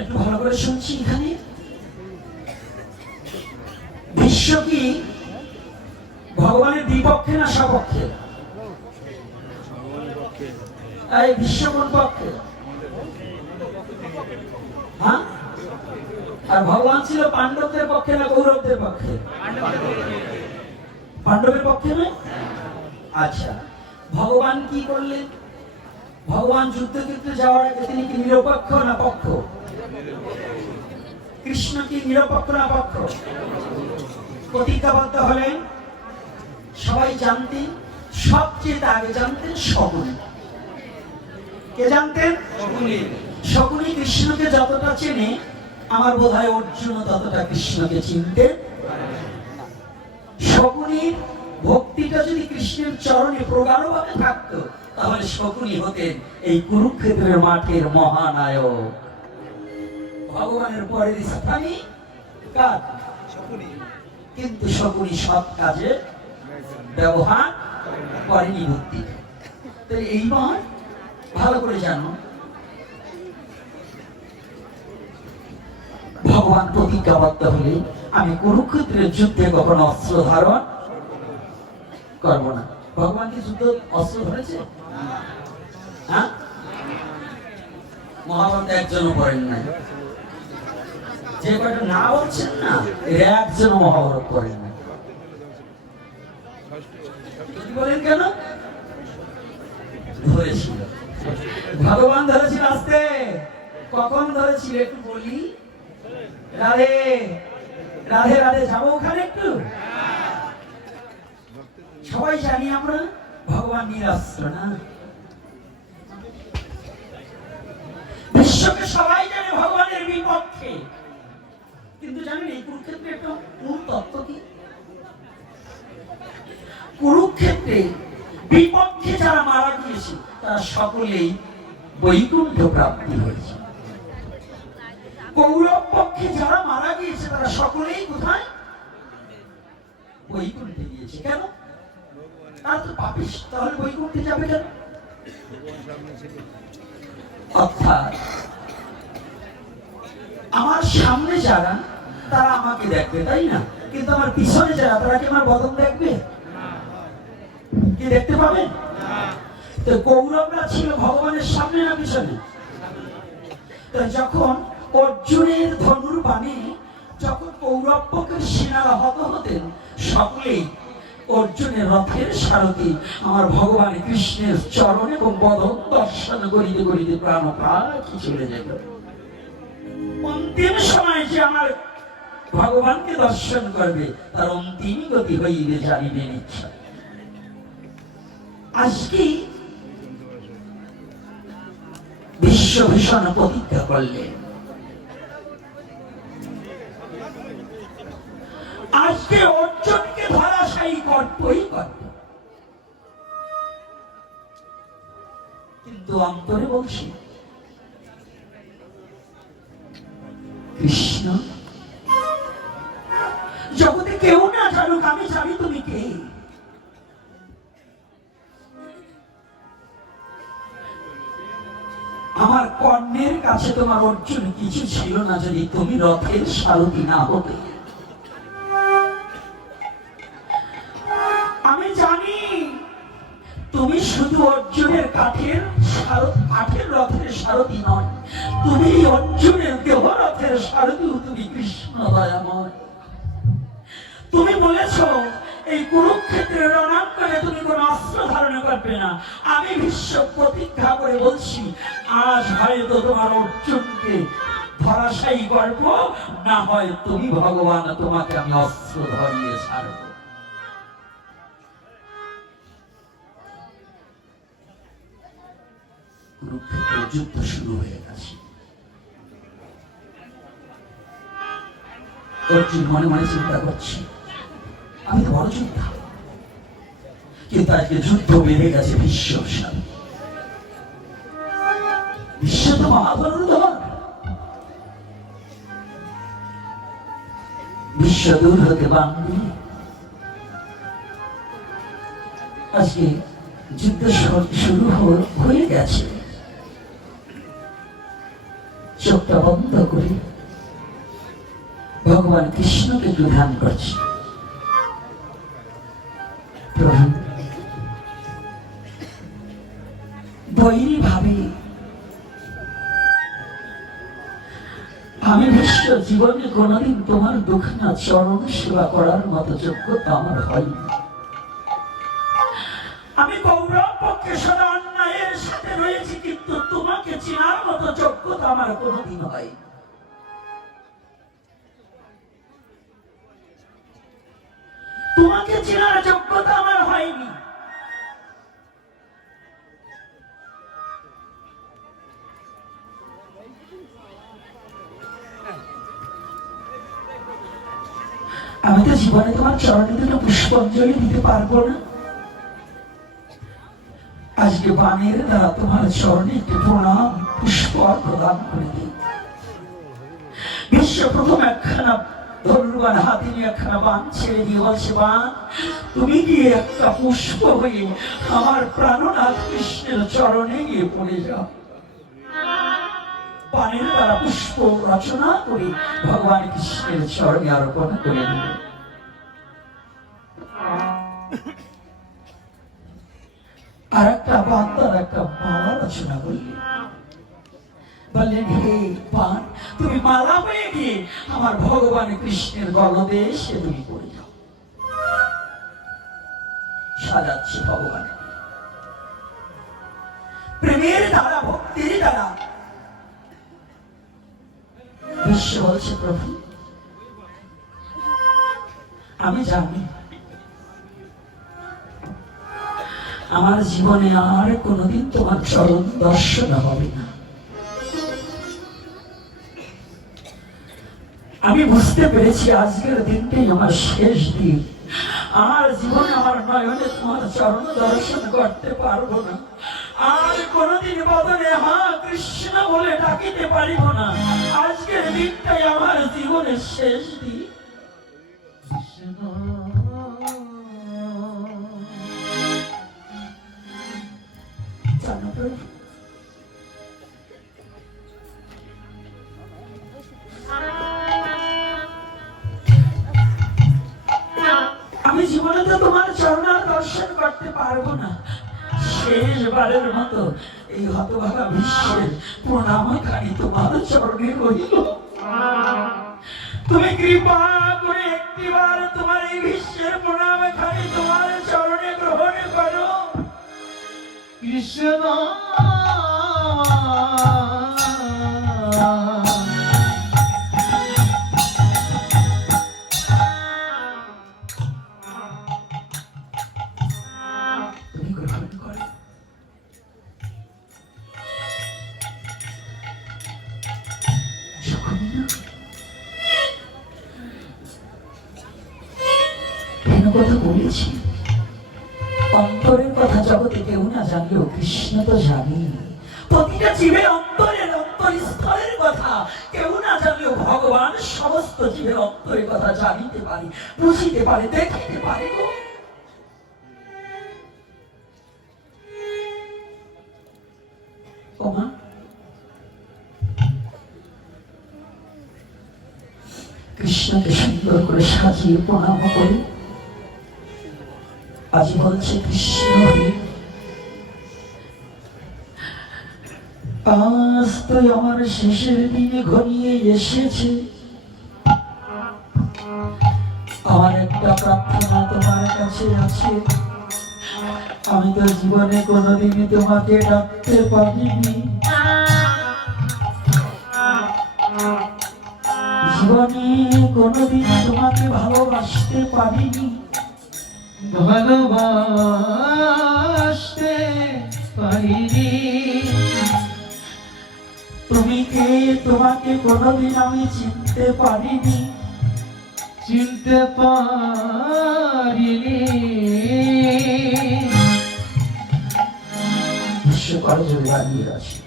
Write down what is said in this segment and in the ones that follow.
একটু ভালো করে শুনছি। এখানে বিশ্ব কি ভগবানের বিপক্ষে না সপক্ষে? এই বিশ্ব কোন পক্ষে? হ্যাঁ, আর ভগবান ছিল পাণ্ডবদের পক্ষে না কৌরবদের পক্ষে? পাণ্ডবের পক্ষে নয়। আচ্ছা, ভগবান কি করলেন? ভগবান যুদ্ধক্ষেত্রে যাওয়ার আগে তিনি কি নিরপেক্ষ না পক্ষ? কৃষ্ণ কি নিরপেক্ষ না পক্ষ? প্রতিজ্ঞাবদ্ধ হলেন। সবাই জানতেন, সবচেয়ে আগে জানতেন শকুনি। কে জানতেন? শকুনি কৃষ্ণকে যতটা চেনে, আমার বোধ হয় অর্জুন ততটা কৃষ্ণকে চিনতে। শকুনির ভক্তিটা যদি কৃষ্ণের চরণে প্রগাঢ়ভাবে থাকতো, তাহলে শকুনি হতেন এই কুরুক্ষেত্রের মাঠের মহানায়ক। ভগবানের পরের স্থানে কার? শকুনি। কিন্তু শকুনি সৎ কাজে ব্যবহার করেনি বুদ্ধি। তো এইবার ভালো করে জানো, ভগবান প্রতিজ্ঞাবদ্ধ হলে আমি কুরুক্ষেত্রের যুদ্ধে কখনো অস্ত্র ধারণ করব না। ভগবান কি যুদ্ধ অস্ত্র ধরেছে? হ্যাঁ, মহাভারত একজনও পড়েন নাই। যে কটা না বলছেন না, এর একজন মহাভারত পড়েন নাই। বলেন কেন? ধরেছিল ভগবান, ধরেছিল আস্তে। কখন ধরেছিল একটু বলি? রাধে রাধে রাধে, যাবো ওখানে একটু। সবাই জানি আমরা ভগবান নিরস্ত্র না। বিশ্বকে সবাই জানে ভগবানের বিপক্ষে, কিন্তু জানেন এই কুরুক্ষেত্রে একটা মূল তত্ত্ব কি? কুরুক্ষেত্রে বিপক্ষে যারা মারা গিয়েছে তারা সকলেই বৈকুণ্ঠ প্রাপ্তি হয়েছে। কৌরব পক্ষে যারা মারা গিয়েছে তারা সকলেই কোথায়? বৈকুণ্ঠে গিয়েছে। কেন? তারা তো পাপিষ্ঠ, তাহলে বৈকুণ্ঠে যাবে কেন? অর্থাৎ আমার সামনে যারা, তারা আমাকে দেখবে, তাই না? কিন্তু আমার পিছনে যারা, তারা কি আমার বদন দেখবে? কি দেখতে পাবে? তো কৌরবরা ছিল ভগবানের সামনে না পিছনে? তো যখন অর্জুনের ধনুর বাণে যখন কৌরব পক্ষের সেনারা হত হতেন, সকলেই অর্জুনের রথের সারথি আমার ভগবান কৃষ্ণের চরণ এবং বদন দর্শন করিতে করিতে প্রাণ পাখি চলে যেত। অন্তিম সময় যে আমার ভগবানকে দর্শন করবে, তার অন্তিম গতি হইবে জানিবেন ইচ্ছা। আজকে বিশ্বভূষণ প্রতিজ্ঞা করলেন, আজকে অর্জুনকে ধরাশায়ী করতেই করবে। কিন্তু অন্তরে বলছি, কৃষ্ণ জগতে কেউ না জানুক, আমি জানি তুমি কে। আমার কর্ণের কাছে তোমার অর্জুন কিছু ছিল না যদি তুমি রথের সারথি না হতে। আমি জানি তুমি শুধু অর্জুনের কাঠের রথের সারথি নয়, তুমি অর্জুনের দেহ রথের সারথিও তুমি কৃষ্ণ দয়াময়। তুমি বলেছ এই কুরুক্ষেত্রের রণাঙ্গনে তুমি কোন অস্ত্র ধারণ করবে না। আমি বিশ্ব প্রতিজ্ঞা করে বলছি, আজ হয়তো তোমার অর্জুনকে ধরাশায়ী করব, না হয় তুমি ভগবান, তোমাকে আমি অস্ত্র ধরিয়ে ছাড়ব। কুরুক্ষেত্রের যুদ্ধ শুরু হয়ে গেছে। অর্জুন মনে মনে চিন্তা করছে, আমি তো বড় যোদ্ধা, কিন্তু আজকে যুদ্ধ বেড়ে গেছে বিশ্ব সামনে। বিশ্ব তো মহাবলধর, বিশ্ব দূর হতে বান্ধবী। আজকে যুদ্ধ শুরু হয়ে গেছে। চোখটা বন্ধ করে ভগবান কৃষ্ণকে একটু ধ্যান করছি। প্রভু, বৈরী ভাবে আমি বিশ্ব জীবনে কোনদিন তোমার দুখানা চরণ সেবা করার মতো যোগ্যতা আমার হয়নি। আমি গৌরব পক্ষে সদা অন্যায়ের সাথে রয়েছি, কিন্তু তোমাকে চেনার মতো যোগ্যতা আমার কোনদিন হয়। তোমাকে চেনার যোগ্যতা আমার হয়নি। আমি তো জীবনে তোমার চরণে দুটো পুষ্পাঞ্জলি দিতে পারবো না। আজকে বাণের দ্বারা তোমার চরণে একটি প্রণাম পুষ্প প্রদান করে দিই। বিশ্ব প্রথম একখানা ধনুর্বান হাতে নিয়ে একখানা বাণ ছেড়ে দিয়ে বলছে, বাণ তুমি গিয়ে একটা পুষ্প হয়ে আমার প্রাণনাথ কৃষ্ণের চরণে গিয়ে পড়ে যাও। বাণের দ্বারা পুষ্প রচনা করে ভগবান কৃষ্ণের চরণে অর্পণ করে দিবে। আর একটা বান্দার একটা মালা রচনা করলেন, বললেন, হে বাণ তুমি মালা হয়ে গিয়ে আমার ভগবান কৃষ্ণের গলদেশে তুমি পড়ে যাও। সাজাচ্ছে ভগবান প্রেমের দ্বারা, ভক্তির দ্বারা। বিশ্ব বলছে, প্রভু আমি জানি আমার জীবনে আর কোনোদিন তোমার চরণ দর্শন হবে না। আমি বুঝতে পেরেছি আজকের দিনটাই আমার শেষ দিন। আমার জীবনে আমার নয়নে তোমার চরণ দর্শন করতে পারবো না। আর কোনোদিন বদলে হা কৃষ্ণ বলে ডাকিতে পারিব না। আজকের দিনটাই আমার জীবনের শেষ দিন। আমি জীবনে তো তোমার চরণার দর্শন করতে পারবো না। শেষবারের মতো এই হতভাগা বিশ্বের প্রণামখানি তোমার চরণে রইল। তুমি কৃপা করে একটিবার তোমার এই বিশ্বের প্রণামখানি তোমার চরণে গ্রহণ করো। কৃষ্ণ কথা বলেছি, অন্তরের কথা জগতে কেউ না জানলেও কৃষ্ণ তো জানি। প্রতিটা জীবের অন্তরের অন্তরস্থলের কথা কেউ না জানলেও ভগবান সমস্ত জীবের অন্তরের কথা জানিতে পারে, বুঝিতে পারে, দেখিতে পারে। ওমা, কৃষ্ণকে সুন্দর করে সাজিয়ে প্রণাম করে আজ বলছে, কৃষ্ণ আজ তো আমার শেষের দিনে ঘনিয়ে এসেছে। আমার একটা প্রার্থনা তোমার কাছে আছে। আমি তো জীবনে কোনোদিনই তোমাকে ডাকতে পারিনি, জীবনে কোনোদিন তোমাকে ভালোবাসতে পারিনি, ভালোবাসতে পারিনি। তুমি কে তোমাকে কোনোদিন আমি চিনতে পারিনি, চিনতে পারিনি। বিশ্বকর জুড়ে দাঁড়িয়ে আছে।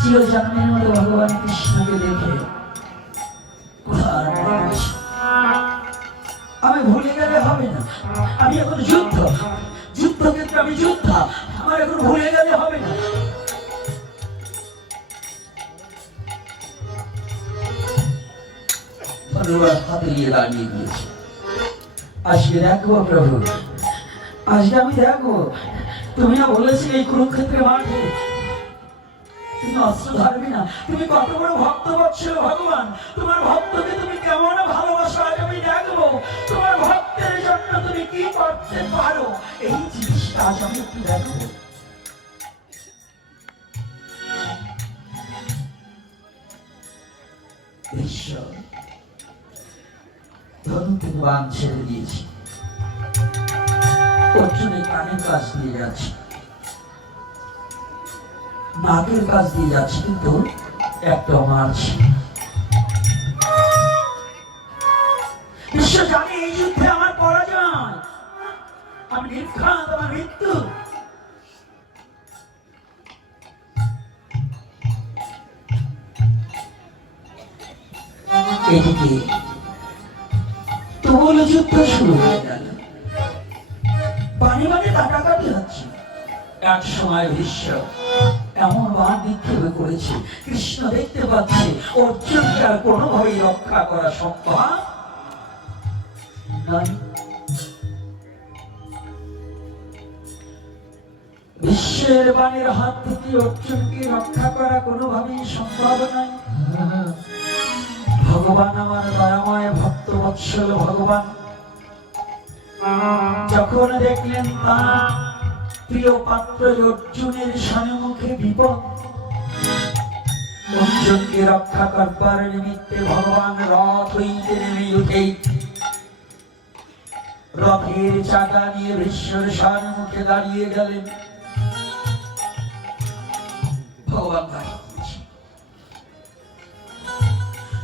চিরজন্মের মতো ভগবান কৃষ্ণকে দেখে আমি ভুলে গেলে হবে না। আমি এখন যুদ্ধক্ষেত্রে, আমি যোদ্ধা। আমার এখন ভুলে গেলে হবে না। ধন্যবাদ হাতে নিয়ে দাঁড়িয়ে দিয়েছে। আজকে দেখবো প্রভু, আজকে আমি দেখবো। তুমি না বলেছিলে এই কুরুক্ষেত্রের মাঠে তুমি অস্ত্র ধরবে না। তুমি কত বড় ভক্ত বৎসল ভগবান, তোমার ভক্তকে তুমি কেমন ভালোবাসো আজ আমি দেখবো। তোমার ভক্তের জন্য তুমি কি করতে পারো, এই জিনিসটা আজ আমি একটু দেখবো। ঈশ্বর ধনুকে বাণ ছেড়ে দিয়েছি, অর্জুনে কানের কাজ দিয়ে যাচ্ছি, নাকের কাজ দিয়ে যাচ্ছি, কিন্তু একটা মারছি। বিশ্ব জানে এই যুদ্ধে আমার পরাজয়, আমি নির্ঘাত, আমার মৃত্যু। এদিকে তুমুল যুদ্ধ শুরু হয়ে গেল, পানি পানি কাটাকাটি হচ্ছে। এক সময় বিশ্ব এমন বাণ নিক্ষেপ করেছে, কৃষ্ণ দেখতে পাচ্ছে অর্জুনকে আর কোনোভাবেই রক্ষা করা সম্ভব নয়। বিশ্বের বাণের হাত থেকে অর্জুনকে রক্ষা করা কোনোভাবেই সম্ভব নয়। ভগবান আমার দয়াময় ভক্ত বৎসল ভগবান যখন দেখলেন তার প্রিয় পাত্র অর্জুনের সম্মুখে বিপদ, অর্জুনকে রক্ষা করবার নিমিত্তে ভগবান রথ হইতে নেমে উঠে রথের চাকা নিয়ে বিশ্বের সম্মুখে দাঁড়িয়ে গেলেন। ভগবান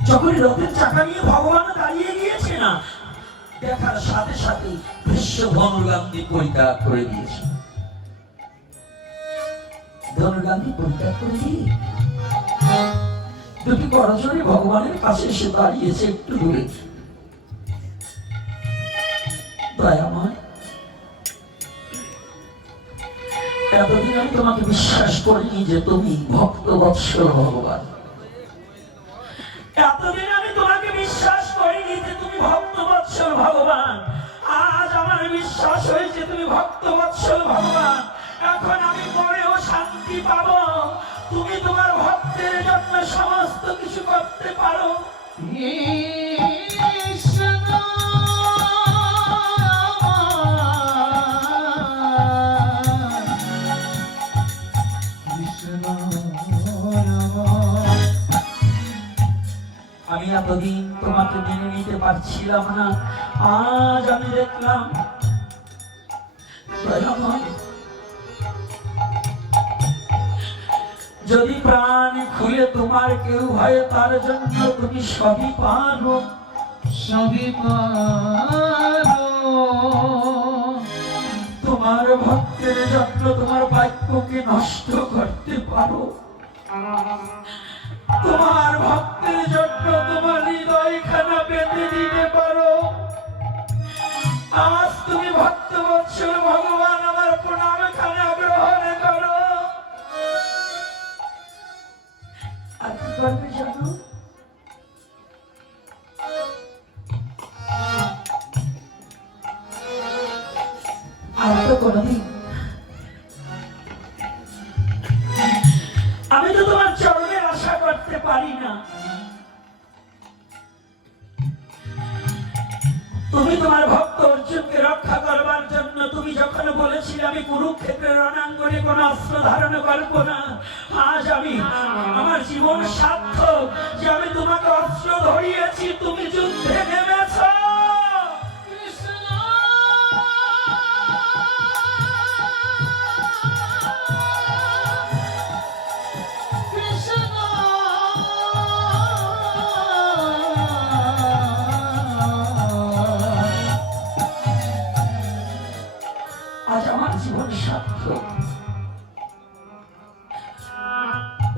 যখন রথের চাকা নিয়ে ভগবান দাঁড়িয়ে গিয়েছে না, দেখার সাথে সাথে বিশ্ব ধনুর্গান্ধী পরিত্যাগ করে দিয়েছে। ধনুর্গান্ধী পরিত্যাগ করে দিয়ে দুটি করজোড়ে ভগবানের কাছে এসে দাঁড়িয়েছে একটু দূরে। দয়াময়, এতদিন আমি তোমাকে বিশ্বাস করিনি যে তুমি ভক্ত বৎসল ভগবান। এতদিন আমি তোমাকে বিশ্বাস করিনি যে তুমি ভক্ত বৎসল ভগবান। আজ আমার বিশ্বাস হয়েছে তুমি ভক্ত বৎসল ভগবান। এখন আমি মরেও শান্তি পাবো। তুমি তোমার ভক্তের জন্য সমস্ত কিছু করতে পারো। আমি এতদিন তোমাকে মেনে নিতে পারছিলাম না, আজ আমি দেখলাম যদি প্রাণ খুলে তোমার কেউ হয় তার জন্য তুমি সবই পারো, সবই পারো। তোমার ভক্তের জন্য তোমার বাক্যকে নষ্ট করতে পারো, তোমার ভক্তের জন্য তোমার হৃদয়খানা বেঁধে দিতে পারো। আজ তুমি ভক্ত বৎসল ভগবান আমার প্রণাম খানা গ্রহণ করো। আর কি করবে জানো? আর তো কোনদিন আমি তো তোমার চরণের আশা করতে পারি না। তুমি তোমার ভক্ত অর্জুনকে রক্ষা করবার জন্য তুমি যখন বলেছিলে আমি কুরুক্ষেত্রের রণাঙ্গনে কোন অস্ত্র ধারণ করব না, আজ আমি আমার জীবন সার্থক যে আমি তোমাকে অস্ত্র ধরিয়েছি, তুমি যুদ্ধে নেমেছ। আজ আমার জীবন সার্থক।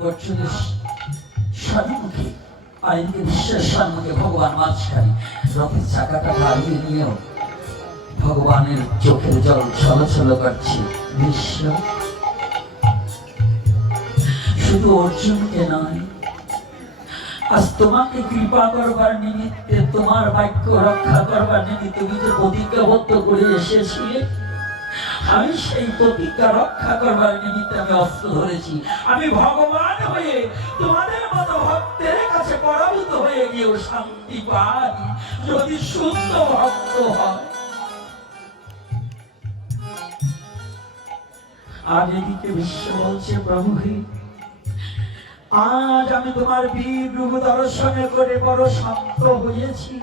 অর্জুনের সম্মুখে আর এদিকে বিশ্বের সম্মুখে ভগবান মাঝখানে রথের চাকাটা দাঁড়িয়ে নিয়েও ভগবানের চোখের জল ছলছল করছে। বিশ্ব শুধু অর্জুনকে নয়, আজ তোমাকে কৃপা করবার নিমিত্তে, তোমার বাক্য রক্ষা করবার নিমিত্তে তুমি যে প্রতিজ্ঞাবদ্ধ করে এসেছিলে, আমি সেই প্রতিজ্ঞা রক্ষা করবার নিমিত্তে আমি অস্ত্র ধরেছি। আমি ভগবান হয়ে তোমাদের মতো ভক্তের কাছে পরাভূত হয়ে গিয়েও শান্তি পাই যদি শুদ্ধ ভক্ত হয়। আর এদিকে বিশ্ব বলছে, প্রভু হে, আজ আমি তোমার বীর রূপ দর্শনে করে বড় শান্ত হয়েছি।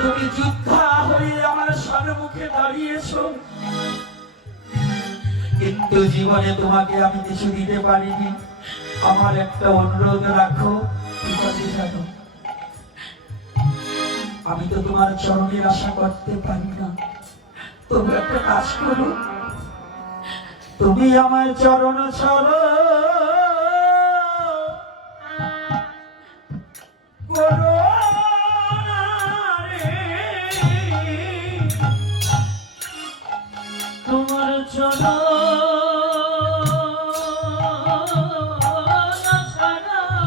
তুমি যোদ্ধা হয়ে আমার সম্মুখে দাঁড়িয়েছো, কিন্তু জীবনে তোমাকে আমি কিছু দিতে পারিনি। আমার একটা অনুরোধ রাখো, কি কথা জানো? আমি তো তোমার চরণের আশা করতে পারি না, তবু একটা কাজ করো, তুমি আমার চরণ ছাড়ো, তোমার চরণ ছাড়া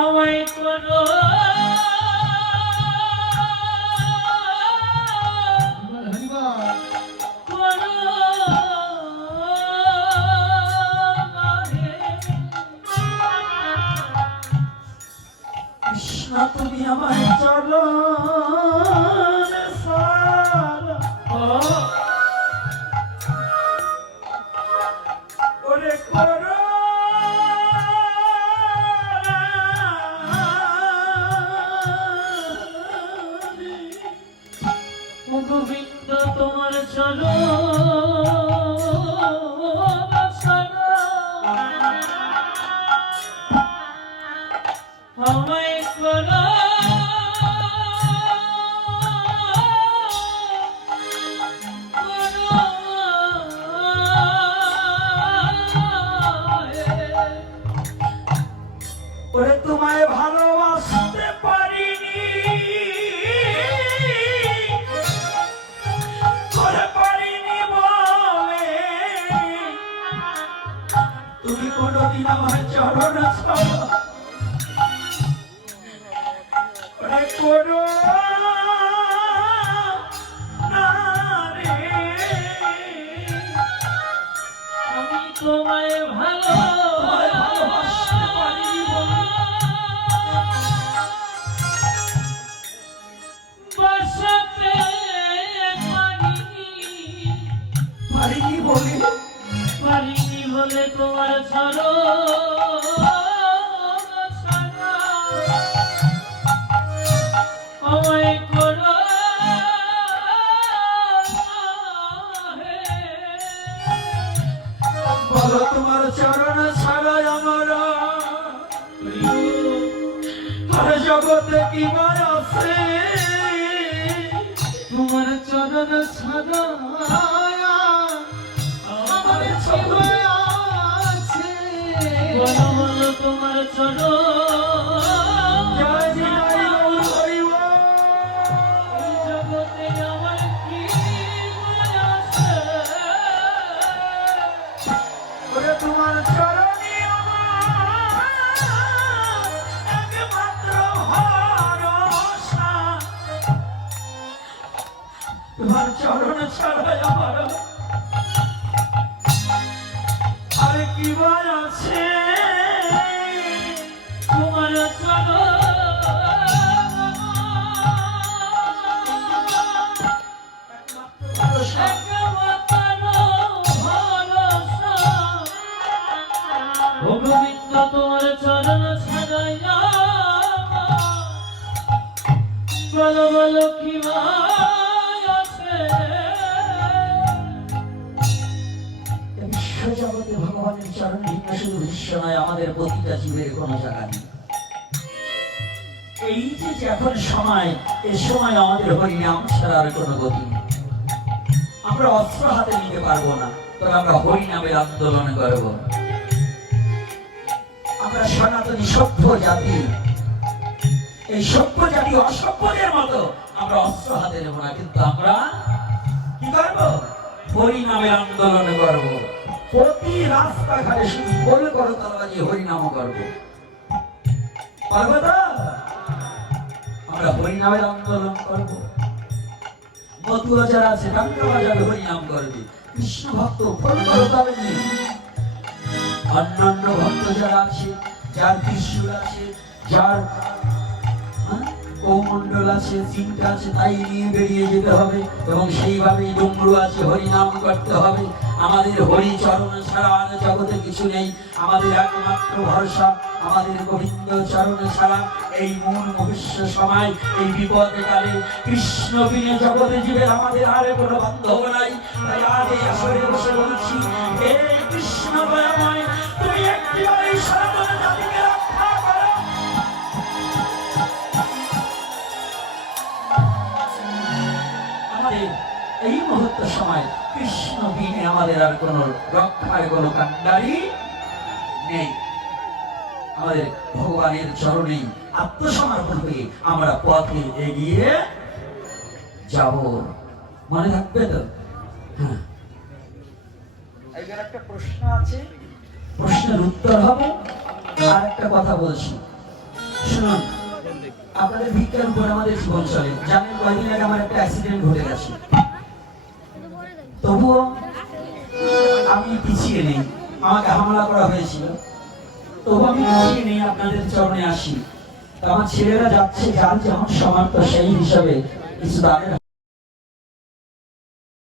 আমায় করো কৃষ্ণ, তুমি আমার চরণ ছাড়ো, ওরে করো গোবিন্দ তোমার চরণ ছাড়া আমায় করো ওরে তোমায় ভালোবাসতে পারিনি, করে পারিনি বলে তুমি কোনদিন আমার চরণ ছাড়ো, ওরে করো না রে। আমি তোমায় ভালোবাসতে পারিনি বলে, বাসাতে পারিনি বলে পারিনি বলে তোমার চরণ ছাড়া আমায় করো বলো, তোমার চরণ ছাড়াই আমার আর জগতে কি মায় আছে? তোমার চরণ ছাড়া আমার ছবি আছে, বলো বলো তোমার চরণ জয় জয় গৌর হরিব। এই জগতে আমার কি মনে আছে? ওরে তোমার চরণই আমার একমাত্র ভরসা, তোমার চরণ ছাড়াই আমার আর কি ভয় আছে? তোমার চরণ ভরসা, একমাত্র ভরসা। ও গোবিন্দ তোমার চরণ ছাড়াইয়া বলো বলো কি মায় আছে? বিশ্বজগতে ভগবানের চরণ ভিন্ন শুধু বিশ্ব নয়, আমাদের প্রতিটা জীবের কোনো জায়গা নেই। এই যে এখন সময়, এ সময় আমাদের হরিনাম ছাড়া আর কোনো গতি নেই। আমরা অস্ত্র হাতে নিতে পারবো না, তবে আমরা হরিনামের আন্দোলন করব। আমরা সনাতনী সভ্য জাতি, এই সভ্য জাতি অসভ্যদের মতো আমরা অস্ত্র হাতে নেব না, কিন্তু আমরা কি করবো? হরি নামের আন্দোলন করব। প্রতি রাস্তাঘাটে শুধু বলে করতাল বাজিয়ে হরি নাম করব। পারবে তো? আমরা হরি নামের আন্দোলন করব। মতুয়া যারা আছে টাঙ্কা বাজাবে হরি নাম করবে। কৃষ্ণ ভক্ত ফল করতাল নিয়ে অন্যান্য ভক্ত যারা আছে, যার ত্রিশূল আছে, যার কৌমণ্ডল আছে, চিন্তা আছে, তাই নিয়ে বেরিয়ে যেতে হবে এবং সেইভাবেই ডমরু আছে, হরিনাম করতে হবে। আমাদের হরি চরণ ছাড়া আর জগতে কিছু নেই। আমাদের একমাত্র ভরসা আমাদের গোবিন্দ চরণ ছাড়া। এই মূল ভবিষ্য সময়, এই বিপদে কালে কৃষ্ণ বিনে জগতে জীবের আমাদের আর কোনো বান্ধব নাই। তাই আজ এই আসরে বসে বলছি, হে কৃষ্ণ দয়াময়, তুমি একটিবার এই সনাতন জাতিকে রক্ষা করো। আমাদের এই মুহূর্ত সময় কৃষ্ণ বিনে আমাদের আর কোন রক্ষার কোন কান্ডারি নেই। আমাদের ভগবানের চরণেই আত্মসমর্পণ করে আমরা পথে এগিয়ে যাব। মনে থাকবে তো? হ্যাঁ, একটা প্রশ্ন আছে, প্রশ্নের উত্তর হবে। আর একটা কথা বলছি, শুনুন। আপনাদের ভিক্ষার উপর আমাদের জীবন চলে। জানেন, কয়েকদিন আগে আমার একটা অ্যাক্সিডেন্ট ঘটে গেছে। তবুও আমি পিছিয়ে নেই। আমাকে হামলা করা হয়েছিল, তবু আমি পিছিয়ে নেই, আপনাদের চরণে আসি। আমার ছেলেরা যাচ্ছে, যার যেমন সামর্থ্য সেই হিসাবে কিছু দানের